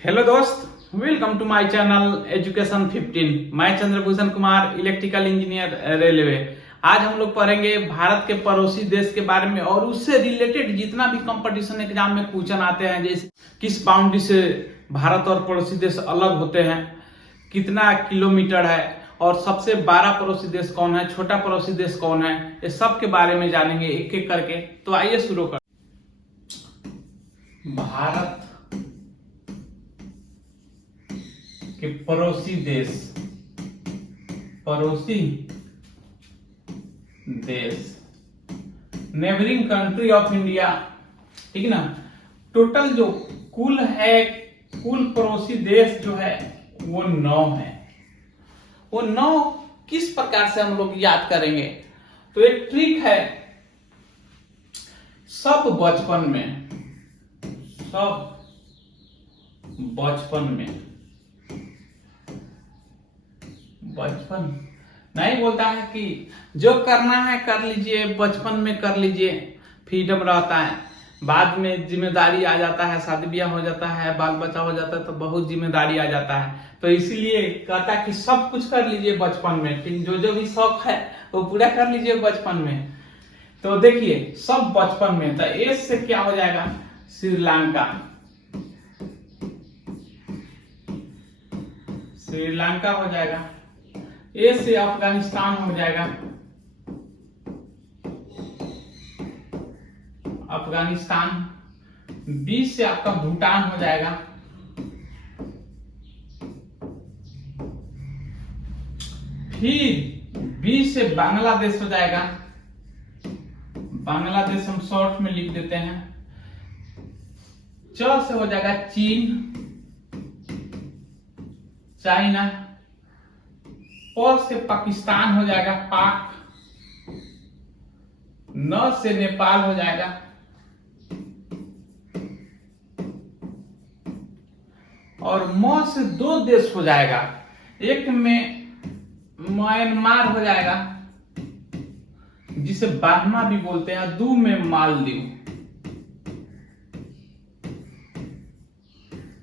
Hello दोस्त, welcome to my channel education 15। मैं Chandrabhushan Kumar, electrical engineer, railway. आज हम लोग पढ़ेंगे भारत के पड़ोसी देश के बारे में और उससे रिलेटेड जितना भी कंपटीशन एग्जाम में क्वेश्चन आते हैं, जैसे किस बाउंड्री से भारत और पड़ोसी देश अलग होते हैं, कितना किलोमीटर है और सबसे बड़ा पड़ोसी देश कौन है, छोटा पड़ोसी देश कौन है, ये सब के बारे में जानेंगे एक एक करके। तो आइए शुरू कर। भारत के पड़ोसी देश नेबरिंग कंट्री ऑफ इंडिया, ठीक है ना। टोटल जो कुल पड़ोसी देश जो है वो 9 है। वो 9 किस प्रकार से हम लोग याद करेंगे, तो एक ट्रिक है। सब बचपन नहीं बोलता है कि जो करना है कर लीजिए, बचपन में कर लीजिए, फ्रीडम रहता है। बाद में जिम्मेदारी आ जाता है, शादी ब्याह हो जाता है, बाल बच्चा हो जाता है तो बहुत जिम्मेदारी आ जाता है। तो इसीलिए कहता है कि सब कुछ कर लीजिए बचपन में, जो भी शौक है वो पूरा कर लीजिए बचपन में। तो देखिए सब बचपन में, तो एस से क्या हो जाएगा, श्रीलंका हो जाएगा। ए से अफगानिस्तान हो जाएगा, बी से आपका भूटान हो जाएगा, फिर बी से बांग्लादेश हो जाएगा। बांग्लादेश हम शॉर्ट में लिख देते हैं। च से हो जाएगा चाइना। प से पाकिस्तान हो जाएगा, पाक। न से नेपाल हो जाएगा। और म से 2 देश हो जाएगा, एक में म्यांमार हो जाएगा जिसे बर्मा भी बोलते हैं, 2 में मालदीव,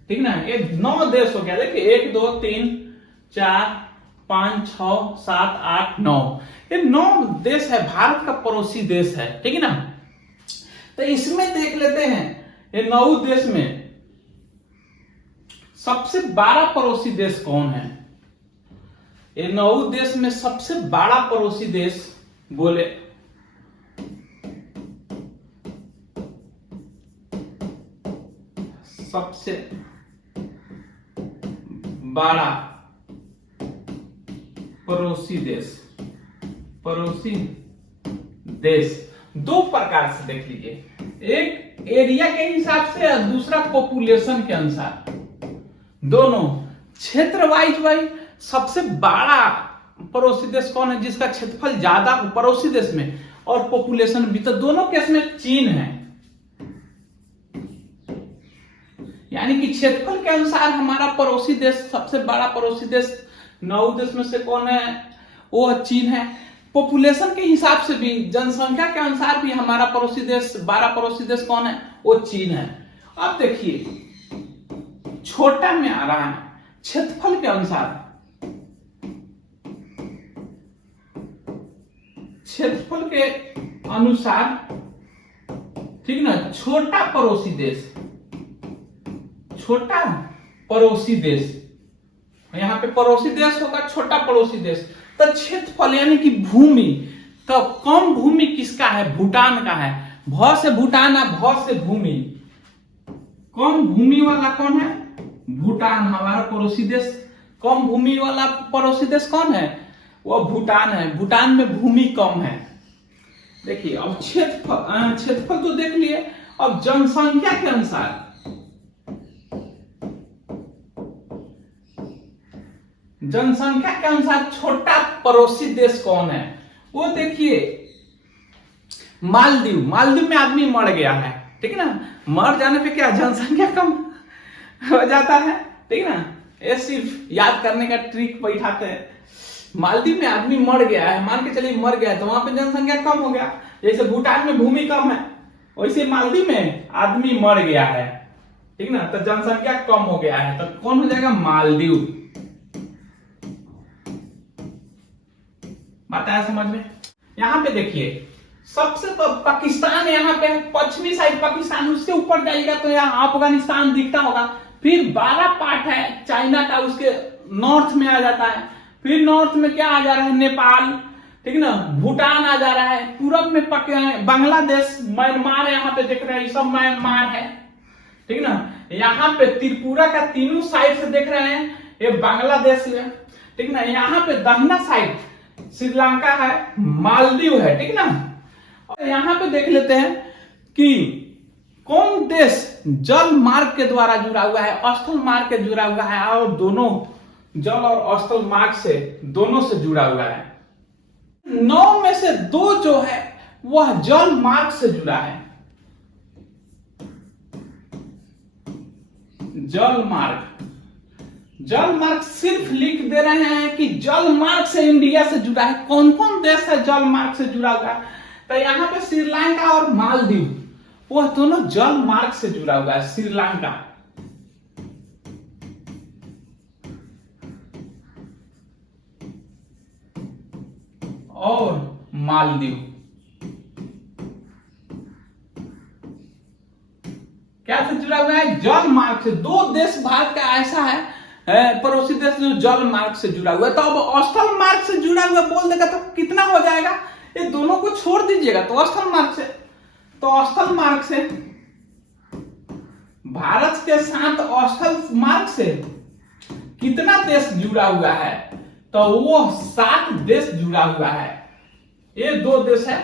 ठीक ना। ये 9 देश हो गया। देखिए 1 2 3 4 5 6 7 8 9, ये 9 देश है, भारत का पड़ोसी देश है, ठीक है ना। तो इसमें देख लेते हैं ये 9 देश में सबसे बड़ा पड़ोसी देश कौन है। ये 9 देश में सबसे बड़ा पड़ोसी देश बोले सबसे बड़ा पड़ोसी देश 2 प्रकार से देख लीजिए, एक एरिया के हिसाब से और दूसरा पॉपुलेशन के अनुसार। दोनों क्षेत्र वाइज सबसे बड़ा पड़ोसी देश कौन है, जिसका क्षेत्रफल ज्यादा हो पड़ोसी देश में और पॉपुलेशन भी, तो दोनों केस में चीन है। यानी कि क्षेत्रफल के अनुसार हमारा पड़ोसी देश, सबसे बड़ा पड़ोसी देश 9 देश में से कौन है, वो चीन है। पॉपुलेशन के हिसाब से भी, जनसंख्या के अनुसार भी हमारा पड़ोसी देश, 12 पड़ोसी देश कौन है, वो चीन है। अब देखिए छोटा में आ रहा है क्षेत्रफल के अनुसार, ठीक ना। छोटा पड़ोसी देश, यहाँ पे पड़ोसी देश होगा छोटा पड़ोसी देश। तो क्षेत्रफल यानी कि भूमि, तो कम भूमि किसका है, भूटान का है। भ से भूटान, भ से भूमि, कम भूमि वाला कौन है, भूटान हमारा पड़ोसी देश। कम भूमि वाला पड़ोसी देश कौन है, वो भूटान है। भूटान में भूमि कम है। देखिए अब क्षेत्रफल तो देख लिए। अब जनसंख्या के अनुसार, छोटा पड़ोसी देश कौन है, वो देखिए मालदीव में आदमी मर गया है, ठीक है ना। मर जाने पे क्या जनसंख्या कम हो जाता है, ठीक है ना। ये सिर्फ याद करने का ट्रिक बैठाते हैं। मालदीव में आदमी मर गया है, मान के चलिए मर गया है, तो वहां पे जनसंख्या कम हो गया। जैसे भूटान में भूमि कम है, वैसे मालदीव में आदमी मर गया है, ठीक ना, तो जनसंख्या कम हो गया है, तो कौन हो जाएगा? मालदीव। बात आया समझ में? यहां पे देखिए, सबसे पाकिस्तान यहाँ पे पश्चिमी साइड पाकिस्तान, उसके ऊपर जाइएगा तो यहाँ अफगानिस्तान दिखता होगा। फिर 12 पार्ट है चाइना का, उसके नॉर्थ में आ जाता है। फिर नॉर्थ में क्या आ जा रहा है? नेपाल, ठीक ना, भूटान आ जा रहा है। पूरब में बांग्लादेश, म्यांमार यहाँ पे देख रहे हैं, ये सब म्यांमार है, ठीक ना। यहाँ पे त्रिपुरा का तीनों साइड से देख रहे हैं, ये बांग्लादेश है, ठीक ना। यहाँ पे दाहिना साइड श्रीलंका है, मालदीव है, ठीक ना। और यहाँ पे देख लेते हैं कि कौन देश जल मार्ग के द्वारा जुड़ा हुआ है, स्थल मार्ग के जुड़ा हुआ है, और दोनों जल और स्थल मार्ग से दोनों से जुड़ा हुआ है। 9 में से 2 जो है वह जल मार्ग से जुड़ा है। जल मार्ग सिर्फ लिख दे रहे हैं कि जल मार्ग से इंडिया से जुड़ा है। कौन कौन देश है जल मार्ग से जुड़ा हुआ है? तो यहाँ पे श्रीलंका और मालदीव, वह दोनों जल मार्ग से जुड़ा हुआ है। श्रीलंका और मालदीव क्या से जुड़ा हुआ है? जल मार्ग से। 2 देश भारत का ऐसा है पड़ोसी देश जो जल मार्ग से जुड़ा हुआ है। तो अब स्थल मार्ग से जुड़ा हुआ बोल देगा तो कितना हो जाएगा? ये दोनों को छोड़ दीजिएगा तो स्थल मार्ग से, तो स्थल मार्ग से भारत के साथ स्थल मार्ग से कितना देश जुड़ा हुआ है? तो वो 7 देश जुड़ा हुआ है। ये 2 देश है,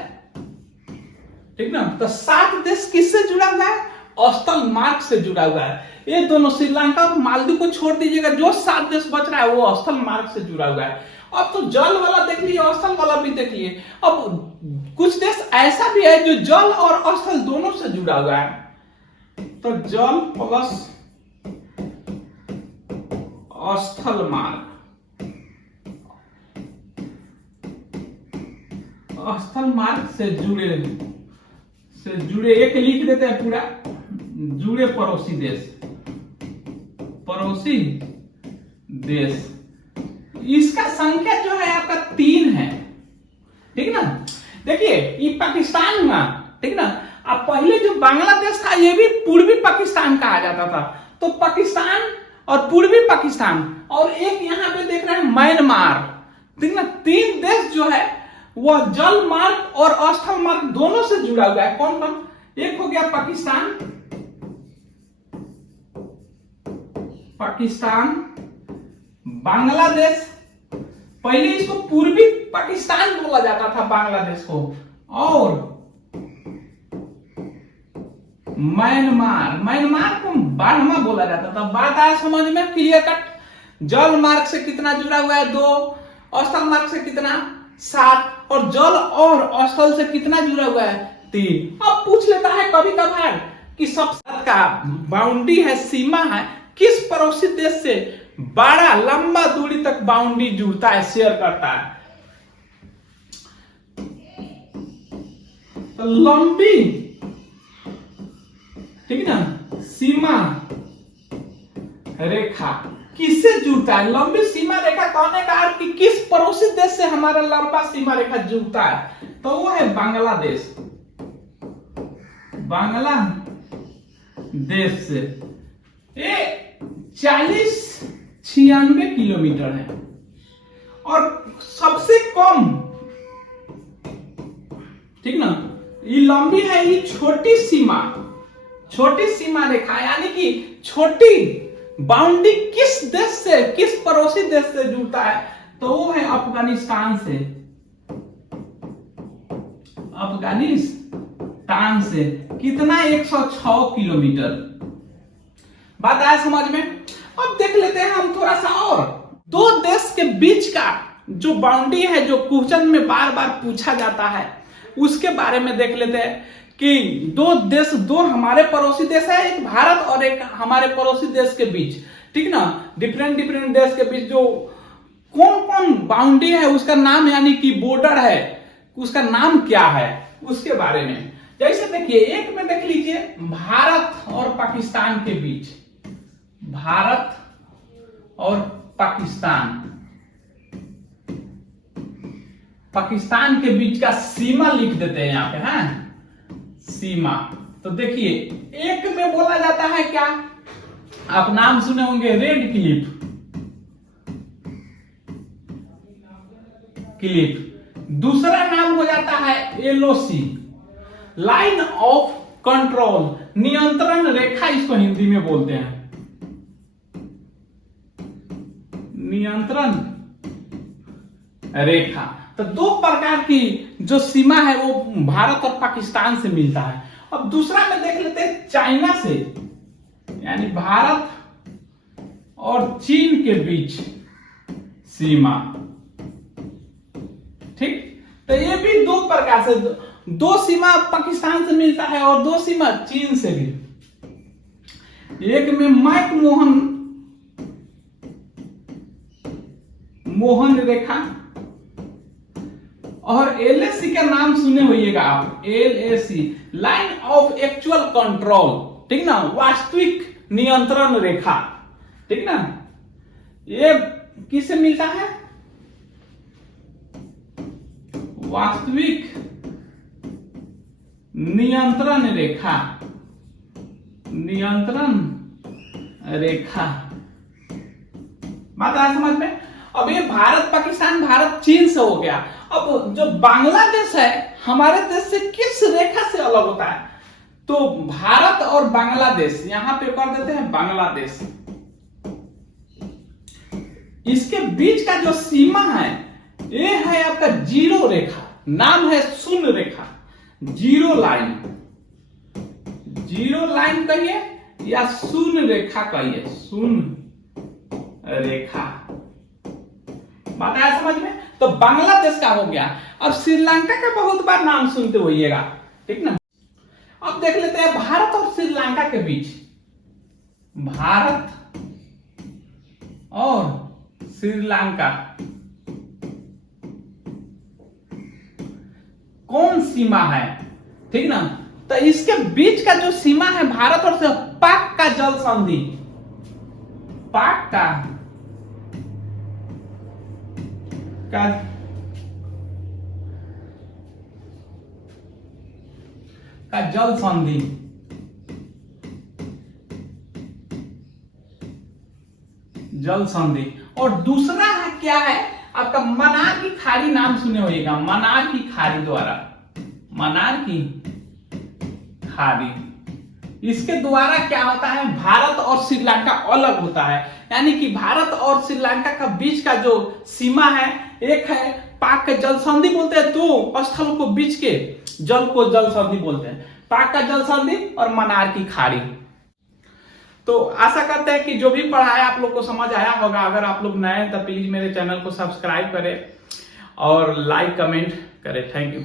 ठीक ना। तो 7 देश किससे जुड़ा हुआ है? स्थल मार्ग से जुड़ा हुआ है। ये दोनों श्रीलंका और मालदीव को छोड़ दीजिएगा, जो 7 देश बच रहा है वो स्थल मार्ग से जुड़ा हुआ है। अब तो जल वाला देख लिए, स्थल वाला भी देख लिए। अब कुछ देश ऐसा भी है जो जल और स्थल दोनों से जुड़ा हुआ है। तो जल प्लस स्थल मार्ग, स्थल मार्ग से जुड़े एक लिख देते हैं पूरा, जुड़े पड़ोसी देश। इसका संख्या जो है आपका 3 है, ठीक ना। देखिए ये पाकिस्तान हुआ, ठीक ना। अब पहले जो बांग्लादेश था ये भी पूर्वी पाकिस्तान कहा जाता था। तो पाकिस्तान और पूर्वी पाकिस्तान, और एक यहाँ पे देख रहे हैं म्यांमार, ठीक ना। 3 देश जो है वह जल मार्ग और स्थल मार्ग दोनों से जुड़ा हुआ है। कौन कौन? एक हो गया पाकिस्तान, बांग्लादेश, पहले इसको पूर्वी पाकिस्तान बोला जाता था बांग्लादेश को, और म्यांमार को बारहमा बोला जाता था। बात आया समझ में? Clear cut. जल मार्ग से कितना जुड़ा हुआ है? 2, स्थल मार्ग से कितना? 7, और जल और स्थल से कितना जुड़ा हुआ है? 3। अब पूछ लेता है कभी कभार कि सबसे का बाउंड्री है, सीमा है, किस पड़ोसी देश से बड़ा लंबा दूरी तक बाउंड्री जुड़ता है, शेयर करता है? तो लंबी, ठीक ना, सीमा रेखा किससे जुड़ता है? लंबी सीमा रेखा कहने का अर्थ कि किस पड़ोसी देश से हमारा लंबा सीमा रेखा जुड़ता है? तो वो है बांग्लादेश से। ये 40-96 किलोमीटर है। और सबसे कम, ठीक ना, ये लंबी है, ये छोटी सीमा रेखा, यानी कि छोटी बाउंड्री किस देश से, किस पड़ोसी देश से जुड़ता है? तो वो है अफगानिस्तान से। कितना? 106 किलोमीटर। बात आया समझ में? अब देख लेते हैं हम थोड़ा सा और 2 देश के बीच का जो बाउंड्री है, जो क्वेश्चन में बार बार पूछा जाता है, उसके बारे में देख लेते हैं कि 2 देश, 2 हमारे पड़ोसी देश है, एक भारत और एक हमारे पड़ोसी देश के बीच, ठीक ना, डिफरेंट देश के बीच जो कौन कौन बाउंड्री है, उसका नाम यानी कि बॉर्डर है, उसका नाम क्या है, उसके बारे में, जैसे देखिए एक में देख लीजिए भारत और पाकिस्तान के बीच, भारत और पाकिस्तान, पाकिस्तान के बीच का सीमा लिख देते हैं यहां पे, है सीमा। तो देखिए एक में बोला जाता है क्या, आप नाम सुने होंगे रेड क्लिफ, क्लिफ। दूसरा नाम हो जाता है एलओसी, लाइन ऑफ कंट्रोल, नियंत्रण रेखा इसको हिंदी में बोलते हैं, नियंत्रण रेखा। तो दो प्रकार की जो सीमा है वो भारत और पाकिस्तान से मिलता है। अब दूसरा में देख लेते हैं चाइना से, यानी भारत और चीन के बीच सीमा, ठीक। तो ये भी दो प्रकार से, दो सीमा पाकिस्तान से मिलता है और दो सीमा चीन से भी। एक में मैक मोहन रेखा और एलएसी का नाम सुने होइएगा आप, LAC line of actual control, ठीक ना, वास्तविक नियंत्रण रेखा, ठीक ना। ये किससे मिलता है, वास्तविक नियंत्रण रेखा, नियंत्रण रेखा। बात आया समझ में। अब ये भारत पाकिस्तान भारत चीन से हो गया। अब जो बांग्लादेश है हमारे देश से किस रेखा से अलग होता है, तो भारत और बांग्लादेश, यहां पे कर देते हैं बांग्लादेश, इसके बीच का जो सीमा है ये है आपका जीरो रेखा, नाम है शून्य रेखा, जीरो लाइन, जीरो लाइन कहिए या शून्य रेखा कहिए, शून्य रेखा। बात आया समझ में। तो बांग्लादेश का हो गया। अब श्रीलंका का बहुत बार नाम सुनते होइएगा, ठीक ना। अब देख लेते हैं भारत और श्रीलंका के बीच, भारत और श्रीलंका कौन सीमा है, ठीक ना। तो इसके बीच का जो सीमा है भारत और पाक का जल संधि, पाक का जल संधि, जल संधि। और दूसरा है क्या है आपका मन्नार की खाड़ी, नाम सुने होइएगा, मन्नार की खाड़ी द्वारा, मन्नार की खाड़ी, इसके द्वारा क्या होता है भारत और श्रीलंका अलग होता है। यानी कि भारत और श्रीलंका का बीच का जो सीमा है, एक है पाक का जल संधि बोलते हैं, दो स्थलों को बीच के जल को जल संधि बोलते हैं, पाक का जल संधि और मन्नार की खाड़ी। तो आशा करते हैं कि जो भी पढ़ाया आप लोग को समझ आया होगा। अगर आप लोग नए हैं तो प्लीज मेरे चैनल को सब्सक्राइब करें और लाइक कमेंट करें। Thank you.